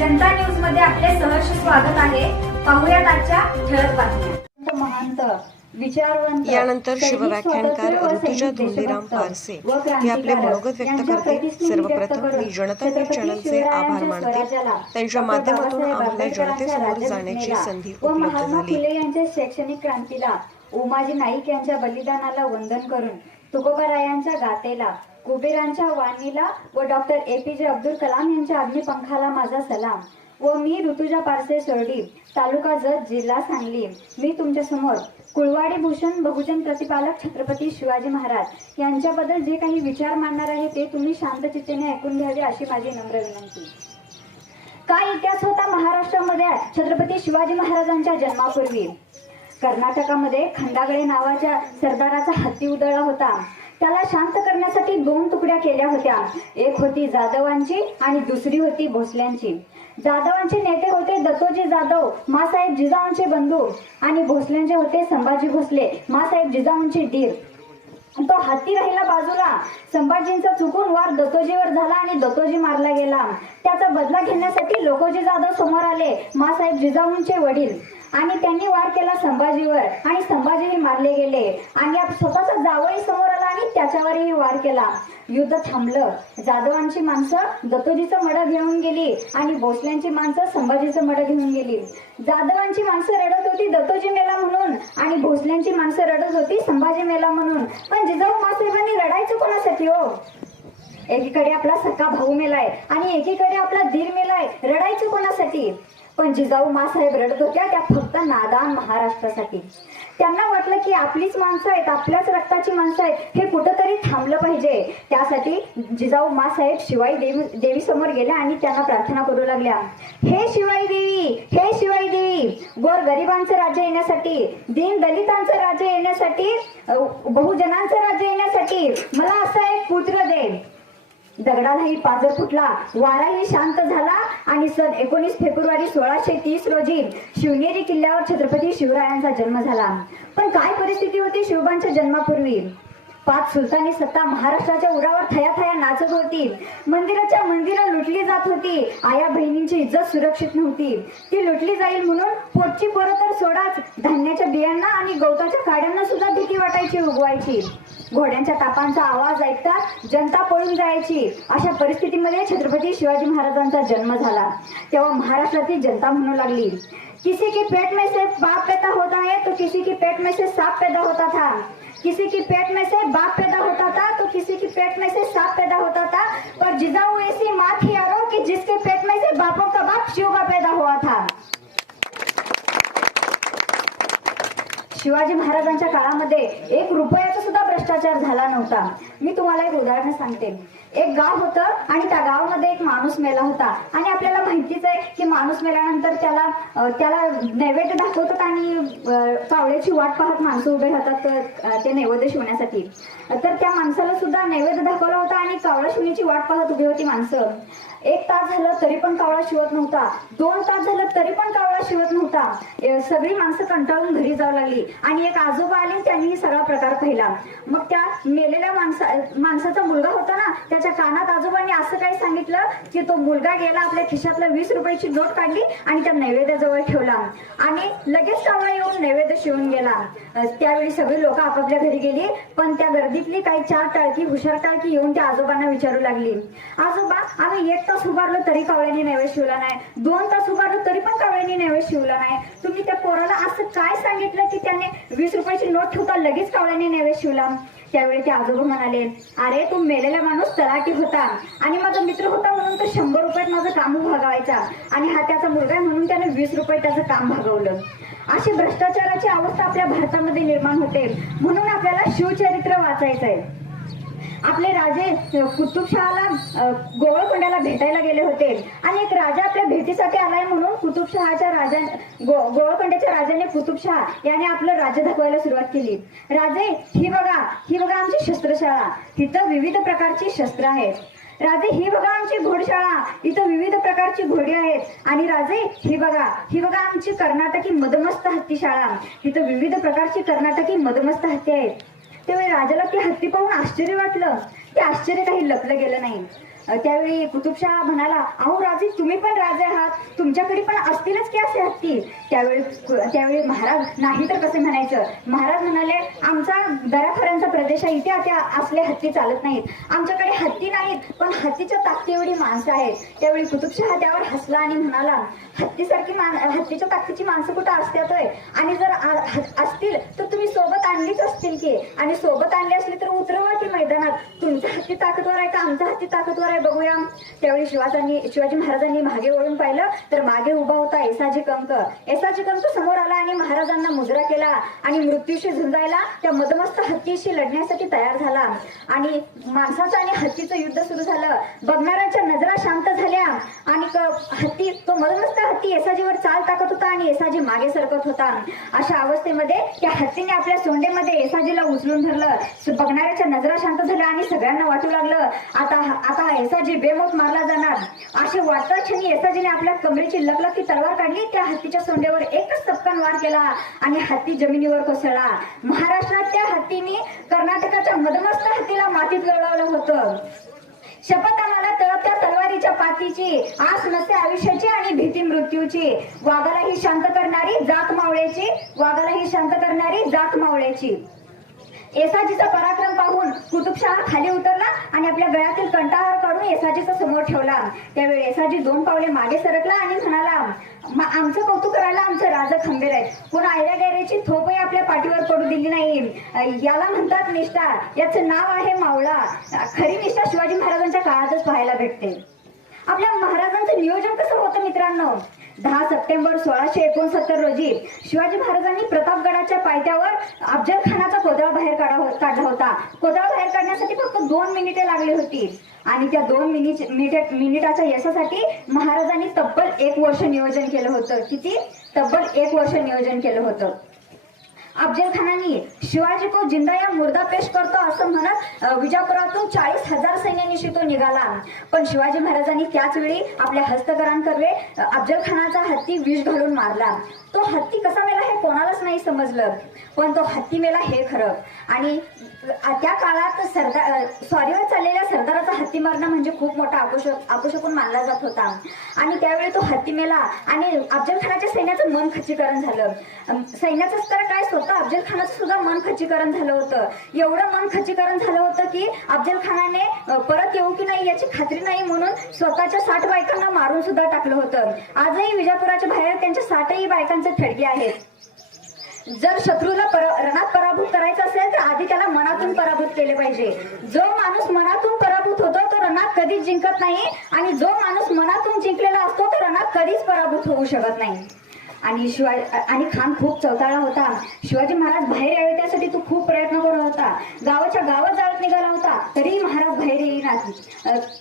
जनता news मध्ये आपले सहर्ष स्वागत आहे। पाहूयात आजच्या ठळक बातम्या। महंत विचारवंत यानंतर शिवव्याख्यानकार ऋतुजा धोंडीराम पारसे हे आपले मनोगत व्यक्त करतील। सर्वप्रथम मी जनता न्यूज चॅनलचे आभार मानते। त्यांच्या माध्यमातून आम्हाला जनतेसमोर जाण्याची संधी उपलब्ध झाली। फुले यांच्या शैक्षणिक क्रांतीला, उमाजी नाईक यांच्या बलिदानाला वंदन करून, तुकोबारायांच्या गाथेला, कुबेरांच्या वाणीला व डॉक्टर APJ अब्दुल कलाम यांच्या अग्निपंखाला माझा सलाम। व मी ऋतुजा पारसे सोरडी, तालुका जत, जिल्हा सांगली, मी तुमच्या समोर कुळवाडी भूषण बहुजन प्रतिपालक छत्रपती शिवाजी महाराज यांच्याबद्दल जे काही विचार मांडणार आहे ते तुम्ही शांत चित्तेने ऐकून घ्यावे अशी माझी नम्र विनंती। काय इतिहास होता महाराष्ट्रामध्ये छत्रपती शिवाजी महाराजांच्या जन्मापूर्वी? कर्नाटकामध्ये खंडागळे नावाच्या सरदाराचा हत्ती उधळला होता। त्याला शांत करण्यासाठी 2 तुकड्या केल्या होत्या। एक होती जाधवांची आणि दुसरी होती भोसल्यांची। जाधवांचे नेते होते दत्तोजी जाधव, मासाहेब जिजाऊंचे बंधू, आणि भोसल्यांचे होते संभाजी भोसले, मासाहेब जिजाऊंचे दीर। तो हत्ती राहिला बाजूला। संभाजींचा चुकून वार दत्तोजीवर झाला आणि दत्तोजी मारला गेला। त्याचा बदला घेण्यासाठी लोकोजी जाधव समोर आले, मासाहेब जिजाऊंचे वडील, आणि त्यांनी वार केला संभाजीवर आणि संभाजीही मारले गेले। आणि स्वतःचा जावई समोर आला आणि त्याच्यावरही वार केला। युद्ध थांबलं। जाधवांची माणसं दत्तोजीचं मड घेऊन गेली आणि भोसल्यांची माणसं संभाजीचं मड घेऊन गेली। जाधवांची माणसं रडत होती दत्तोजी मेला म्हणून आणि भोसल्यांची माणसं रडत होती संभाजी मेला म्हणून। पण जिजाऊ मासाहेबांनी रडायचं कोणासाठी हो? एकीकडे आपला सख्खा भाऊ मेलाय आणि एकीकडे आपला दीर मेलाय, रडायचं कोणासाठी? पण जिजाऊ मासाहेब रडत होत्या त्या फक्त नादान महाराष्ट्रासाठी। त्यांना वाटलं की आपलीच माणसं आहेत, आपल्याच रक्ताची माणसं आहेत, हे कुठंतरी थांबलं पाहिजे। त्यासाठी जिजाऊ मासाहेब शिवाई देवी समोर गेल्या आणि त्यांना प्रार्थना करू लागल्या, हे शिवाई देवी, हे शिवाई देवी, गोर गरिबांचं राज्य येण्यासाठी, दीन दलितांचं राज्य येण्यासाठी, बहुजनांचं राज्य येण्यासाठी मला असा एक पुत्र दे। दगडालाही पाजर फुटला, वाराही शांत झाला आणि सन 19 फेब्रुवारी 1630 रोजी शिवनेरी किल्ल्यावर छत्रपती शिवरायांचा जन्म झाला। पण काय परिस्थिती होती शिवबांच्या जन्मापूर्वी? 5 सुलतानी सत्ता महाराष्ट्राच्या उरावर थया थया नाचत होती। मंदिराच्या मंदिरं लुटली जात होती। आया बहिणींची इज्जत सुरक्षित नव्हती, ती लुटली जाईल म्हणून पोटची पोरं तर सोडाच, धान्याच्या बियांना आणि गवताच्या काड्यांना सुद्धा भीती वाटायची उगवायची। घोड्यांच्या तापांचा आवाज ऐकता जनता पळून जायची। अशा परिस्थितीमध्ये छत्रपती शिवाजी महाराजांचा जन्म झाला। तेव्हा महाराष्ट्रातील जनता म्हणू लागली, किसी की पेट में से बाप पैदा होता है तो किसी की पेट में से सांप पैदा होता था, किसी की पेट में से बाप पैदा होता था तो किसी की पेट में से सांप पैदा होता था, पर जिजाऊ ऐसी माँ थी यारो कि जिसके पेट में से बापों का बाप शिवबा पैदा हुआ था। शिवाजी महाराजांच्या काळामध्ये 1 रुपयाचा सुद्धा भ्रष्टाचार झाला नव्हता। मी तुम्हाला एक उदाहरण सांगते। एक गाव होतं आणि त्या गावामध्ये एक माणूस मेला होता आणि आपल्याला माहितीच आहे की माणूस मेल्यानंतर त्याला नैवेद्य दाखवतात आणि कावळ्याची वाट पाहत माणसं उभे राहतात ते नैवेद्य शिवण्यासाठी। तर त्या माणसाला सुद्धा नैवेद्य दाखवला होता आणि कावळा शिवण्याची वाट पाहत उभी होती माणसं। 1 तास झालं तरी पण कावळा शिवत नव्हता, 2 तास झालं तरी पण कावळा शिवत नव्हता। सगळी माणसं कंटाळून घरी जाऊ लागली आणि एक आजोबा आले, त्यांनी सगळा प्रकार पाहिला। मग त्या मेलेल्या माणसाचा मुलगा होता ना, त्याच्या कानात आजोबांनी असं काही सांगितलं की तो मुलगा गेला, आपल्या खिशातला 20 रुपयाची नोट काढली आणि त्या नैवेद्याजवळ ठेवला आणि लगेच कावळा येऊन नैवेद्य शिवून गेला। त्यावेळी सगळी लोक आपापल्या घरी गेली, पण त्या गर्दीतली काही 4 टाळकी हुशार टाळकी येऊन त्या आजोबांना विचारू लागली, आजोबा आम्ही 1 तास उभारलं तरी कावळ्याने नैवेद्य शिवला नाही, 2 तास उभारलं तरी पण कावळ्याने नैवेद्य शिवला नाही, तुम्ही त्या पोराला असं काय सांगितलं की त्याने 20 रुपयाची नोट ठेवता लगेच कावळ्याने नैवेद्य शिवला? त्यावेळी ते आजोबा म्हणाले, अरे तो मेलेला माणूस तलाठी होता आणि माझा मित्र होता म्हणून तो 100 रुपयात माझं काम भागवायचा आणि हा त्याचा मुलगा म्हणून त्याने 20 रुपये त्याचं काम भागवलं। अशी भ्रष्टाचाराची अवस्था आपल्या भारतामध्ये निर्माण होते। म्हणून आपल्याला शिवचरित्र वाचायचं आहे। आपले राजे कुतुबशहाला गोवळकोंड्याला भेटायला गेले होते आणि एक राजा आपल्या भेटीसाठी आलाय म्हणून गोवळकोंड्याच्या राजाने कुतुबशहा याने आपलं राज्य दाखवायला सुरुवात केली। राजे ही बघा आमची शस्त्रशाळा, तिथं विविध प्रकारची शस्त्र आहेत। राजे ही बघा आमची घोडशाळा, इथं विविध प्रकारची घोडी आहेत। आणि राजे ही बघा आमची कर्नाटकी मदमस्त हत्ती शाळा, इथं विविध प्रकारची कर्नाटकी मदमस्त हत्ती आहेत। तेव्हा राजाला ती हत्ती पाहून आश्चर्य वाटलं। ते आश्चर्य काही लपलं गेलं नाही। त्यावेळी कुतुबशाह म्हणाला, अहो राजे, तुम्ही पण राजे आहात, तुमच्याकडे पण असतीलच की असे हत्ती. त्यावेळी महाराज नाही तर कसे म्हणायचं. महाराज म्हणाले, आमचा दऱ्याखोऱ्यांचा प्रदेश आहे, इथे आता असले हत्ती चालत नाहीत. आमच्याकडे हत्ती नाहीत, पण हत्तीच्या ताकदी एवढी माणसं आहेत. त्यावेळी कुतुबशाह त्यावर हसला आणि म्हणाला, हत्तीच्या ताकदीची माणसं कुठं असतात होय? आणि जर असतील तर तुम्ही सोबत आणलीच असतील की, आणि सोबत आणली असली तर उतरवा की मैदानात. तुमचा हत्ती ताकदवर आहे का आमचा हत्ती ताकदवर आहे बघूया. त्यावेळी शिवाजी महाराजांनी मागे वळून पाहिलं तर मागे उभा होता येसाजी कंक. येसाजी कंक समोर आला आणि महाराजांना मुजरा केला आणि मृत्यूशी झुंजायला त्या मदमस्त हत्तीशी लढण्यासाठी तयार झाला. आणि माणसाचं आणि हत्तीचं युद्ध सुरू झालं. बघणाऱ्यांच्या नजरा शांत झाल्या आणि हत्ती, तो मदमस्त हत्ती येसाजीवर चाल टाकत होता आणि येसाजी मागे सरकत होता. अशा अवस्थेमध्ये त्या हत्तीने आपल्या सोंडेमध्ये येसाजीला उचलून धरलं. बघणाऱ्याच्या नजरा शांत झाल्या आणि सगळ्यांना वाटू लागलं, आता येसाजी बेमोत मारला जाणार. असे वाटतं क्षणी येसाजीने आपल्या कमरेची लकलकी तलवार काढली, त्या हत्तीच्या सोंडेवर एकच चपकान वार केला आणि हत्ती जमिनीवर कोसळला. महाराष्ट्रात त्या हत्तीने कर्नाटकाच्या मदमस्त हत्तीला मातीत लोळवलं होतं. शपथ आम्हाला तळपत्या तलवारीच्या पातीची, आस नसे आयुष्याची आणि भीती मृत्यूची. वाघालाही शांत करणारी जात मावळ्याची, वाघालाही शांत करणारी जात मावळ्याची. येसाजीचा पराक्रम पाहून कुतुबशाह खाली उतरला आणि आपल्या गळ्यातील कंठाहार काढून येसाजीचा समोर ठेवला. त्यावेळी येसाजी 2 पावले मागे सरकला आणि म्हणाला, आमचं कौतुक करायला आमचं राजा खंबीर आहे, पण आयऱ्या गैरेची थोपही आपल्या पाठीवर पडू दिली नाही. याला म्हणतात निष्ठा, याचं नाव आहे मावळा. खरी निष्ठा शिवाजी महाराजांच्या काळातच पाहायला भेटते. आपल्या महाराजांचं नियोजन कसं होतं मित्रांनो? 10 सप्टेंबर 1669 रोजी शिवाजी महाराजांनी प्रतापगडाच्या पायथ्यावर अफजल खानाचा कोदळा बाहेर काढला होता. कोदळा बाहेर काढण्यासाठी फक्त 2 मिनिटे लागली होती आणि त्या 2 मिनिटाच्या यशासाठी महाराजांनी तब्बल 1 वर्ष नियोजन केलं होतं. किती? तब्बल 1 वर्ष नियोजन केलं होतं. अफजल खानाने शिवाजी को जिंदा या मुर्दा पेश करतो असं म्हणत विजापुरातून 40,000 सैन्यानिशी तो निघाला. पण शिवाजी महाराजांनी त्याच वेळी आपल्या हस्तकरांकरवे अफजल खानाचा हत्ती विष घालून मारला. तो हत्ती कसा मेला हे कोणालाच नाही समजलं, पण तो हत्ती मेला हे खरं. आणि त्या काळात स्वारीवर चाललेल्या सरदाराचा हत्ती मारणं म्हणजे खूप मोठा अपशकुन मानला जात होता. आणि त्यावेळी तो हत्ती मेला आणि अफजल खानाच्या सैन्याचं मन खच्चीकरण झालं. सैन्याचं तर काय, स्वतः अफजल खानाचं सुद्धा मन खच्चीकरण झालं होतं. एवढं मन खच्चीकरण झालं होतं की अफजल खानाने परत येऊ की नाही याची खात्री नाही म्हणून स्वतःच्या 60 बायकांना मारून सुद्धा टाकलं होतं. आजही विजापुराच्या बाहेर त्यांच्या 60ही बायकांचे थडगे आहेत. जर शत्रूला रणात पराभूत करायचं असेल तर आधी त्याला मनातून पराभूत केले पाहिजे. जो माणूस मनातून पराभूत होतो तो रणात कधीच जिंकत नाही आणि जो माणूस मनातून जिंकलेला असतो तो रणात कधीच पराभूत होऊ शकत नाही. आणि खान खूप चौताळा होता. शिवाजी महाराज बाहेर यावे त्यासाठी तो खूप प्रयत्न करत होता. गावाच्या गावात जाळत निघाला होता तरी महाराज बाहेर येईनात.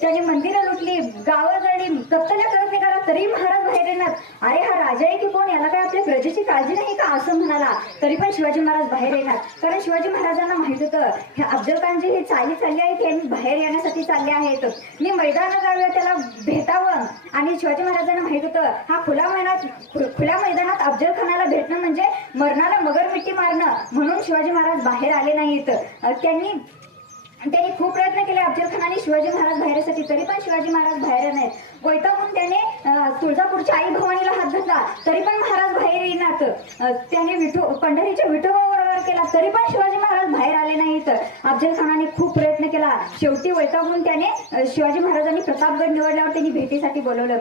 त्याने मंदिरं लुटली, गावं जळली, कत्तल्या करत निघाला तरी महाराज बाहेर येणार. अरे हा राजा आहे की कोण, याला काय आपल्या प्रजेची काळजी नाही का असं म्हणाला. तरी पण शिवाजी महाराज बाहेर येणार. कारण शिवाजी महाराजांना माहित होतं हे अफजल खान जे हे चालली आहेत हे बाहेर येण्यासाठी चालले आहेत. मी मैदानात जाऊया त्याला भेटावं. आणि शिवाजी महाराजांना माहित होतं हा खुल्या मैदानात अफजल खानाला भेटणं म्हणजे मरणाला मगर मिठी मारणं. म्हणून शिवाजी महाराज बाहेर आले नाहीत. त्यांनी खूप प्रयत्न केले अफजल खानाने शिवाजी महाराज बाहेरसाठी, तरी पण शिवाजी महाराज बाहेर नाहीत. वैतागून त्याने तुळजापूरच्या आई भवानीला हात घातला तरी पण महाराज बाहेर येईनात. त्याने पंढरीच्या विठोबावर केला तरी पण शिवाजी महाराज बाहेर आले नाहीत. अफजल खानाने खूप प्रयत्न केला. शेवटी वैतागून त्याने शिवाजी महाराजांनी प्रतापगड निवडल्यावर त्यांनी भेटीसाठी बोलवलं.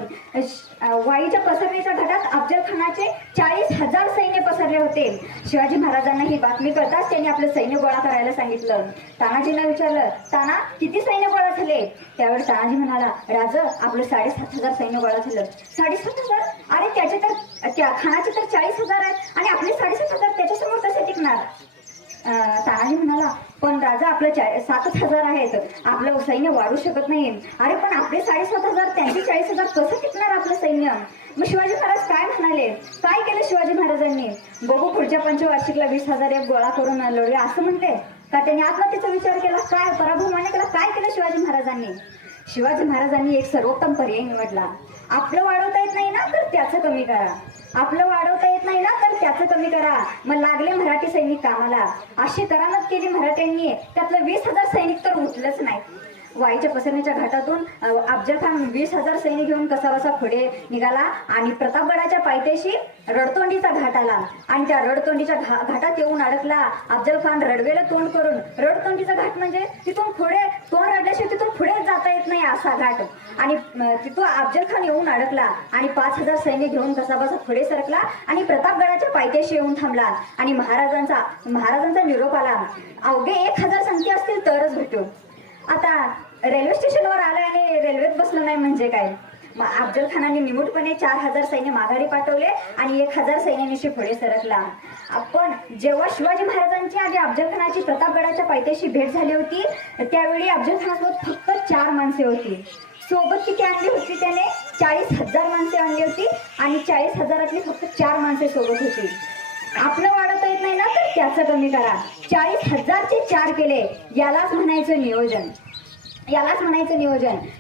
वाईच्या पसरणीच्या घाटात अफजल खानाचे 40,000 सैन्य पसरले होते. शिवाजी महाराजांना ही बातमी कळताच त्यांनी आपलं सैन्य गोळा करायला सांगितलं. तानाजींना विचारलं, ताना किती सैन्य गोळा झाले? त्यावेळी तानाजी म्हणाला, राज आपलं 7,500 सैन्य गोळा झालं. 7,500? अरे त्याचे तर त्या खानाचे तर 40,000 आहेत आणि आपले 7,500 त्याच्यासमोर कसे टिकणार? तानाजी म्हणाला, पण राजा आपलं 7,000 आहेत, आपलं सैन्य वाढू शकत नाही. अरे पण आपले 7,500 त्यांचे 40,000 कसं टिकणार आपलं सैन्य? मग शिवाजी महाराज काय म्हणाले? काय केलं शिवाजी महाराजांनी? बघू पुढच्या पंचवार्षिकला 20,000 एक गोळा करून लढूया असं म्हणले का? त्यांनी आत्महत्येचा विचार केला? काय पराभव मान्य केला? काय केलं शिवाजी महाराजांनी? शिवाजी महाराजांनी एक सर्वोत्तम पर्याय निवडला. आपलं वाढवता येत नाही ना तर त्याचं कमी करा. आपलं वाढवता येत नाही ना तर त्याचं कमी करा. मग लागले मराठी सैनिक कामाला. अशी करामत केली मराठ्यांनी. त्यातलं 20,000 सैनिक तर उठलंच नाही. वाईच्या पसरणीच्या घाटातून अफजल खान 20,000 सैनिक घेऊन कसाबसा पुढे निघाला आणि प्रतापगडाच्या पायथ्याशी रडतोंडीचा घाट आला आणि त्या रडतोंडीच्या घाटात येऊन अडकला. अफजल खान रडवेला तोंड करून, रडतोंडीचा घाट म्हणजे तिथून पुढे तोंड रडल्याशिवाय तिथून पुढे जाता येत नाही असा घाट. आणि तिथून अफजल खान येऊन अडकला आणि 5,000 सैनिक घेऊन कसाबसा पुढे सरकला आणि प्रतापगडाच्या पायथ्याशी येऊन थांबला आणि महाराजांचा निरोप आला. अवघे 1,000 संख्या असतील तरच भेटू. आता रेल्वे स्टेशनवर आलाय आणि रेल्वेत बसलं नाही म्हणजे काय? अफजल खानाने निमूटपणे 4,000 सैन्य माघारी पाठवले आणि 1,000 सैन्यानिशी पुढे सरकला. आपण जेव्हा शिवाजी महाराजांची आणि अफजल खानाची प्रतापगडाच्या पायथ्याशी भेट झाली होती त्यावेळी अफजल खानासोबत फक्त 4 माणसे होती. सोबत किती आणली होती त्याने? 40,000 माणसे आणली होती आणि 40,000तली फक्त 4 माणसे सोबत होती. आपलं वाढवता येत नाही ना तर त्याचं कमी करा. 40,000चे 4 केले, यालाच म्हणायचं नियोजन.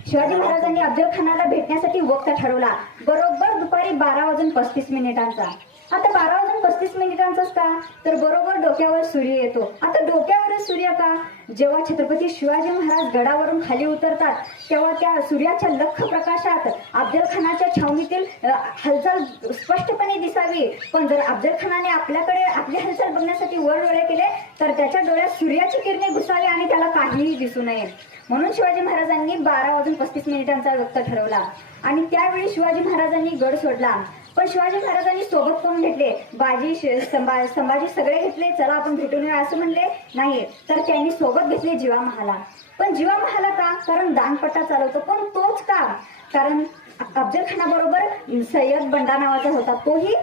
शिवाजी महाराजांनी अफजल खानाला भेटण्यासाठी वक्त ठरवला. बरोबर दुपारी 12:35 आता 12:35 का? तर बरोबर डोक्यावर सूर्य येतो. आता डोक्यावरच सूर्य का? जेव्हा छत्रपती शिवाजी महाराज गडावरून खाली उतरतात तेव्हा त्या सूर्याच्या लख्ख प्रकाशात अफजल खानाच्या छावणीतील हालचाल स्पष्टपणे दिसावी. पण जर अफजल खानाने आपल्याकडे आपली हालचाल बघण्यासाठी वर डोळे केले तर त्याच्या डोळ्यात सूर्याची किरणे घुसावी आणि त्याला काहीही दिसू नये. म्हणून शिवाजी महाराजांनी 12:35 वक्त ठरवला आणि त्यावेळी शिवाजी महाराजांनी गड सोडला. पण शिवाजी महाराजांनी सोबत कोण घेतले? संभाजी सगळे घेतले, चला आपण भेटून येऊया असं म्हणले नाही, तर त्यांनी सोबत घेतले जीवा महाला. पण जीवा महाला का? कारण दांडपट्टा चालवतो. पण तोच का? कारण अफजल खानाबरोबर सय्यद बंडा नावाचा होता, तोही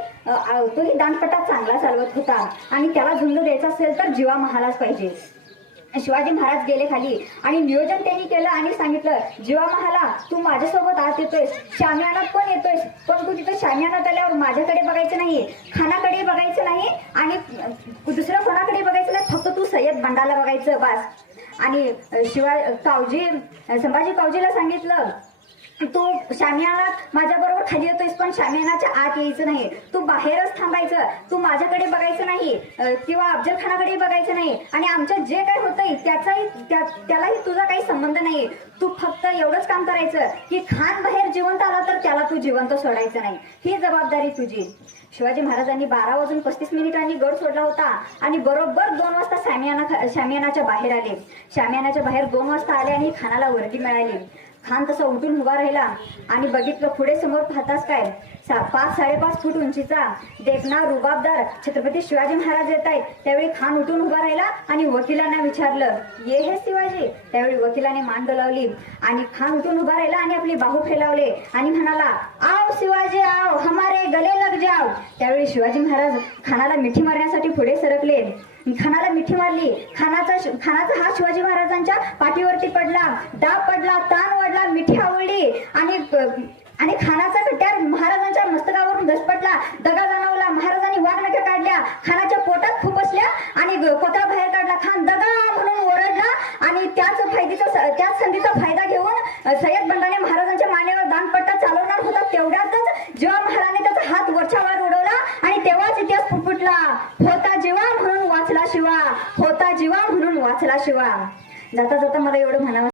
दांडपट्टा चांगला चालवत होता आणि त्याला झुंज द्यायचा असेल तर जीवा महालाच पाहिजे. शिवाजी महाराज गेले खाली आणि नियोजन त्यांनी केलं आणि सांगितलं, जीवा महाला तू माझ्यासोबत आत येतोयस, शामियानात पण येतोयस, पण तू तिथं शामियानात आल्यावर माझ्याकडे बघायचं नाही, खानाकडे बघायचं नाही आणि दुसऱ्या कोणाकडे बघायचं नाही, फक्त तू सय्यद बंडाला बघायचं बस. आणि संभाजी कावजीला सांगितलं, तू शामियानात माझ्या बरोबर खाली येतोयस पण शामियानाच्या आत यायचं नाही, तू बाहेरच थांबायचं, तू माझ्याकडे बघायचं नाही किंवा अफजल खानाकडे बघायचं नाही आणि आमच्यात जे काही होतंय त्यालाही तुझा काही संबंध नाही. तू फक्त एवढंच काम करायचं की खान बाहेर जिवंत आला तर त्याला तू जिवंत सोडायचं नाही, ही जबाबदारी तुझी. शिवाजी महाराजांनी 12:35 गड सोडला होता आणि बरोबर 2 वाजता शामियानाच्या बाहेर आले. शामियानाच्या बाहेर 2 वाजता आले आणि खानाला वर्दी मिळाली. खान तसा उठून उभा राहिला आणि बघितलं पुढे समोर पाहताच काय 5-5.5 फूट उंचीचा देखना रुबाबदार छत्रपती शिवाजी महाराज येत आहेत. त्यावेळी खान उठून उभा राहिला आणि वकिलांना विचारलं, ये हे शिवाजी? त्यावेळी वकिलाने मान डोलावली आणि खान उठून उभा राहिला आणि आपली बाहू फैलावले आणि म्हणाला, आओ शिवाजी आओ, हमारे गले लग जाओ. त्यावेळी शिवाजी महाराज खानाला मिठी मारण्यासाठी पुढे सरकले. खानाला मिठी मारली. खानाचा हात शिवाजी महाराजांच्या पाठीवरती पडला, दाब पडला, ताण वाढला, मिठी आवडली आणि खानाचा कट्यार महाराजांच्या मस्तकावरून घसपटला. दगा जाणवला. महाराजांनी वाघनख्या काढल्या, खानाच्या पोटात खुपसल्या आणि कोथळा बाहेर काढला. खान दगा म्हणून ओरडला आणि त्याच संधीचा फायदा घेऊन सय्यद बंडाने महाराजांच्या मानेवर दांडपट्टा चालवणार होता. तेवढ्यातच जेव्हा महाराजांनी त्याचा हात वरच्या वर उडवला आणि तेव्हाच इतिहास फुटफुटला. होता जीवा म्हणून वाचला शिवा, होता जीवा म्हणून वाचला शिवा. जाता जाता मला एवढं म्हणावं